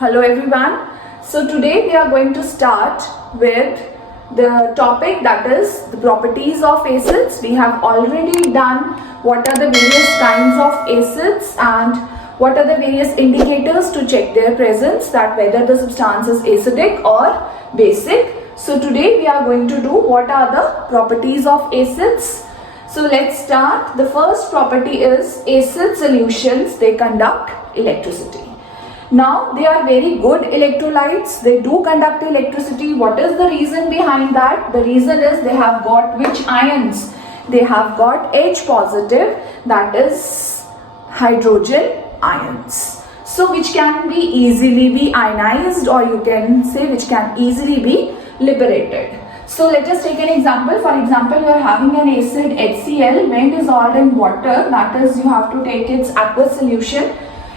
Hello everyone. So today we are going to start with the topic that is the properties of acids. We have already done what are the various kinds of acids and what are the various indicators to check their presence, that whether the substance is acidic or basic. So today we are going to do what are the properties of acids. So let's start. The first property is acid solutions, they conduct electricity. Now they are very good electrolytes, they do conduct electricity. What is the reason behind that? The reason is they have got which ions? They have got H positive, that is hydrogen ions. So which can be easily be ionized, or you can say which can easily be liberated. So let us take an example. For example, you are having an acid HCl when dissolved in water, that is you have to take its aqueous solution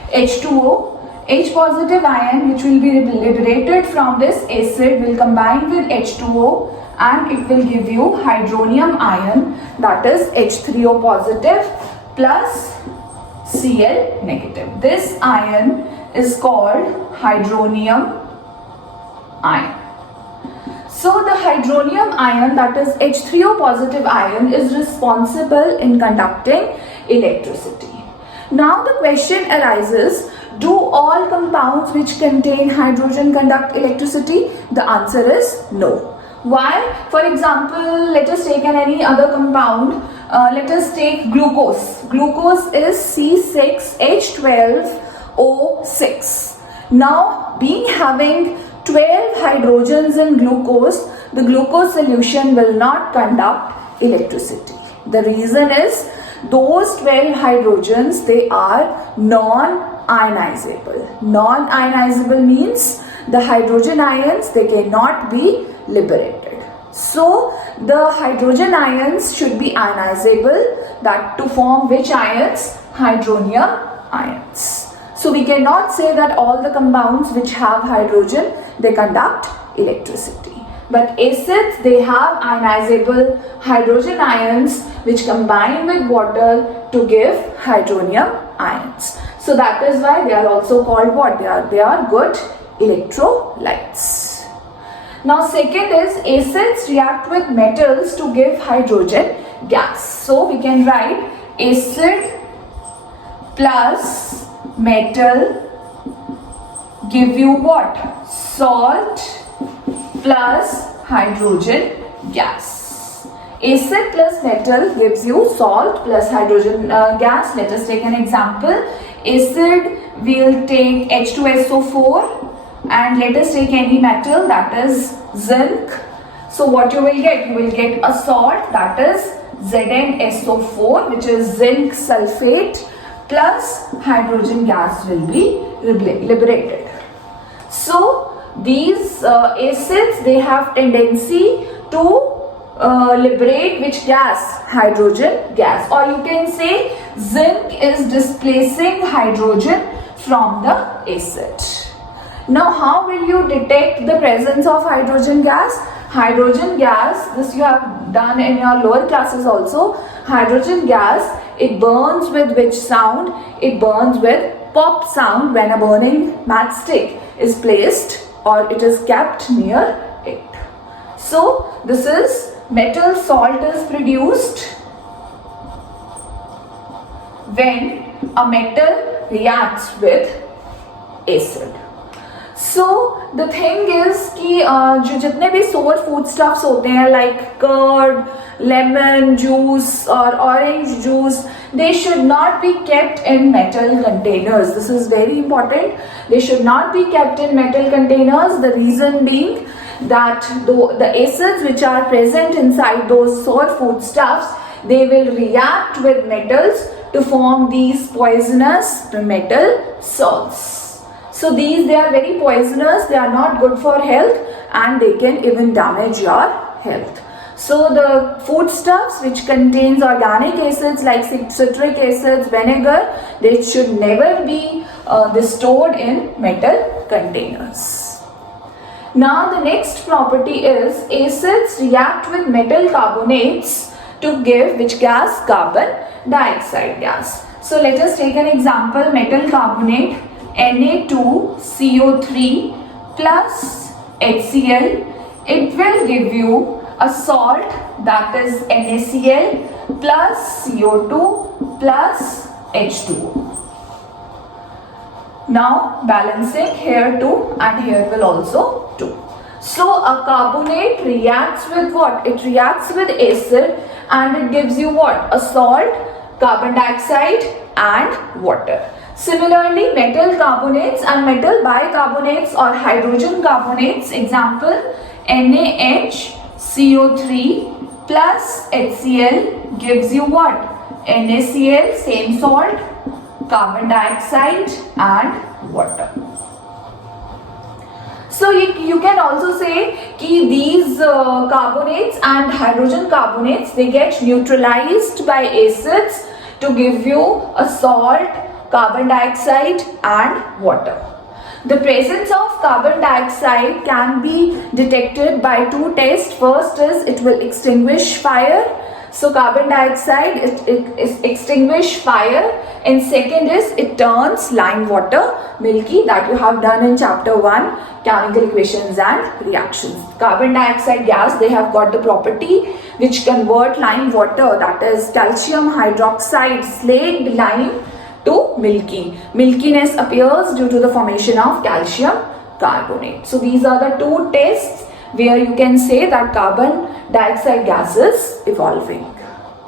H2O. H positive ion which will be liberated from this acid will combine with H2O and it will give you hydronium ion, that is H3O positive plus Cl negative. This ion is called hydronium ion. So the hydronium ion, that is H3O positive ion, is responsible in conducting electricity. Now the question arises, do all compounds which contain hydrogen conduct electricity? The answer is no. Why? For example, let us take any other compound. Let us take glucose. Glucose is C6H12O6. Now, being having 12 hydrogens in glucose, the glucose solution will not conduct electricity. The reason is those 12 hydrogens, they are non-ionizable. Non-ionizable means the hydrogen ions, they cannot be liberated. So the hydrogen ions should be ionizable, that to form which ions? Hydronium ions. So we cannot say that all the compounds which have hydrogen, they conduct electricity. But acids, they have ionizable hydrogen ions which combine with water to give hydronium ions. So that is why they are also called what? They are good electrolytes. Now second is acids react with metals to give hydrogen gas. So we can write acid plus metal give you what? Salt plus hydrogen gas. Acid plus metal gives you salt plus hydrogen gas. Let us take an example. Acid will take H2SO4 and let us take any metal, that is zinc. So what you will get? You will get a salt, that is ZnSO4, which is zinc sulfate, plus hydrogen gas will be liberated. So these acids, they have tendency to liberate which gas? Hydrogen gas, or you can say zinc is displacing hydrogen from the acid. Now how will you detect the presence of hydrogen gas? Hydrogen gas, this you have done in your lower classes also. Hydrogen gas, it burns with which sound? It burns with pop sound when a burning matchstick is placed or it is kept near it. So this is metal salt is produced when a metal reacts with acid. So the thing is कि जो जितने भी sour foodstuffs होते हैं like curd, lemon juice or orange juice, they should not be kept in metal containers. This is very important. They should not be kept in metal containers. The reason being that the acids which are present inside those sour foodstuffs, they will react with metals to form these poisonous metal salts. So these, they are very poisonous, they are not good for health and they can even damage your health. So the foodstuffs which contains organic acids like citric acids, vinegar, they should never be stored in metal containers. Now the next property is acids react with metal carbonates to give which gas? Carbon dioxide gas. So let us take an example, metal carbonate Na2CO3 plus HCl, it will give you a salt, that is NaCl plus CO2 plus H2O. Now balancing here 2 and here will also 2. So a carbonate reacts with what? It reacts with acid and it gives you what? A salt, carbon dioxide and water. Similarly, metal carbonates and metal bicarbonates or hydrogen carbonates, example NaHCO3 plus HCl gives you what? NaCl, same salt, carbon dioxide and water. So you can also say that these carbonates and hydrogen carbonates, they get neutralized by acids to give you a salt, carbon dioxide and water. The presence of carbon dioxide can be detected by two tests. First is it will extinguish fire. So carbon dioxide it extinguish fire, and second is it turns lime water milky, that you have done in chapter 1, chemical equations and reactions. Carbon dioxide gas, they have got the property which convert lime water, that is calcium hydroxide slaked lime, to milky. Milkiness appears due to the formation of calcium carbonate. So these are the two tests where you can say that carbon dioxide gas is evolving.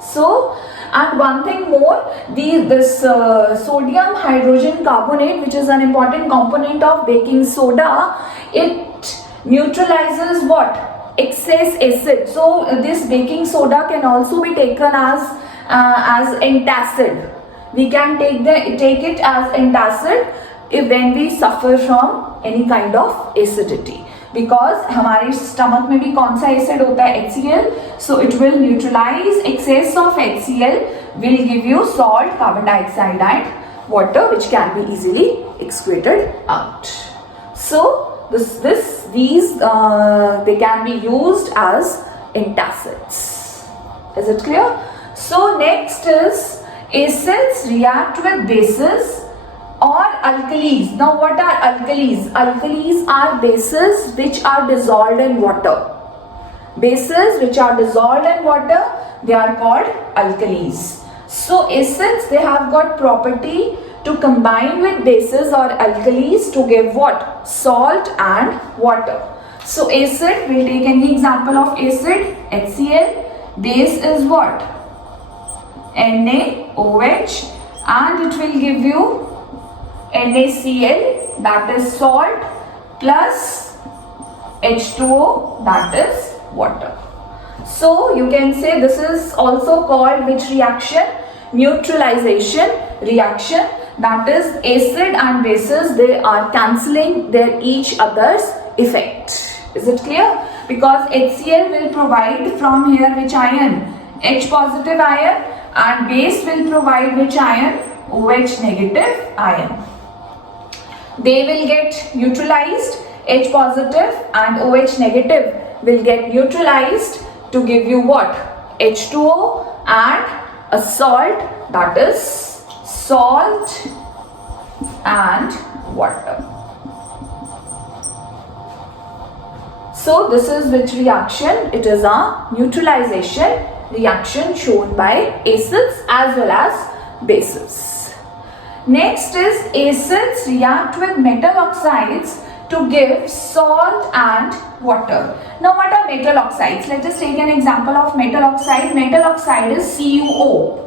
So, and one thing more, this sodium hydrogen carbonate, which is an important component of baking soda, it neutralizes what? Excess acid. So this baking soda can also be taken as antacid. We can take it as antacid when we suffer from any kind of acidity, because हमारे stomach में भी कौन सा acid होता है? HCl. So it will neutralize excess of HCl, will give you salt, carbon dioxide and water, which can be easily excreted out. So these they can be used as antacids. Is it clear? So next is acids react with bases or alkalis. Now what are alkalis? Alkalis are bases which are dissolved in water. Bases which are dissolved in water, they are called alkalis. So acids, they have got property to combine with bases or alkalis to give what? Salt and water. So acid, we'll take any example of acid, HCl. Base is what? NaOH, and it will give you NaCl, that is salt, plus H2O, that is water. So you can say this is also called which reaction? Neutralization reaction. That is acid and bases, they are cancelling their each other's effect. Is it clear? Because HCl will provide from here which ion? H positive ion, and base will provide which ion? OH negative ion. They will get neutralized, H positive and OH negative will get neutralized to give you what? H2O and a salt, that is salt and water. So this is which reaction? It is a neutralization reaction shown by acids as well as bases. Next is acids react with metal oxides to give salt and water. Now what are metal oxides? Let us take an example of metal oxide. Metal oxide is CuO.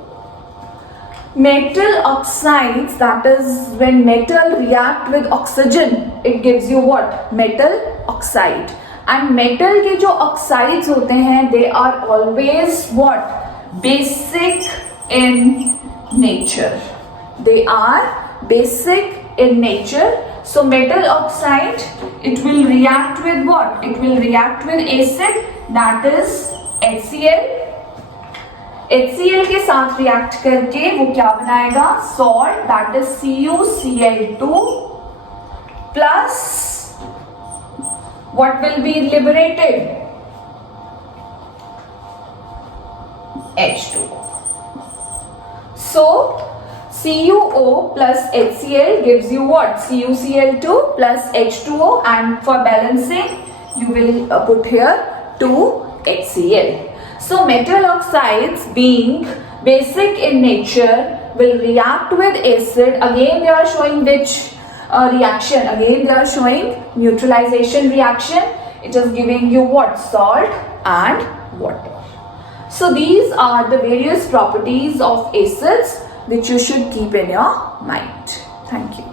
Metal oxides, that is when metal react with oxygen, it gives you what? Metal oxide. And metal के जो oxides होते हैं, they are always what? Basic in nature. They are basic in nature. So metal oxide, it will react with what? It will react with acid, that is HCl. HCl के साथ react करके वो क्या बनाएगा? Salt, that is CuCl2 plus what will be liberated? H2O. So CuO plus HCl gives you what? CuCl2 plus H2O, and for balancing you will put here 2 HCl. So metal oxides being basic in nature will react with acid. Again they are showing which reaction? Again they are showing neutralization reaction. It is giving you what? Salt and water. So these are the various properties of acids which you should keep in your mind. Thank you.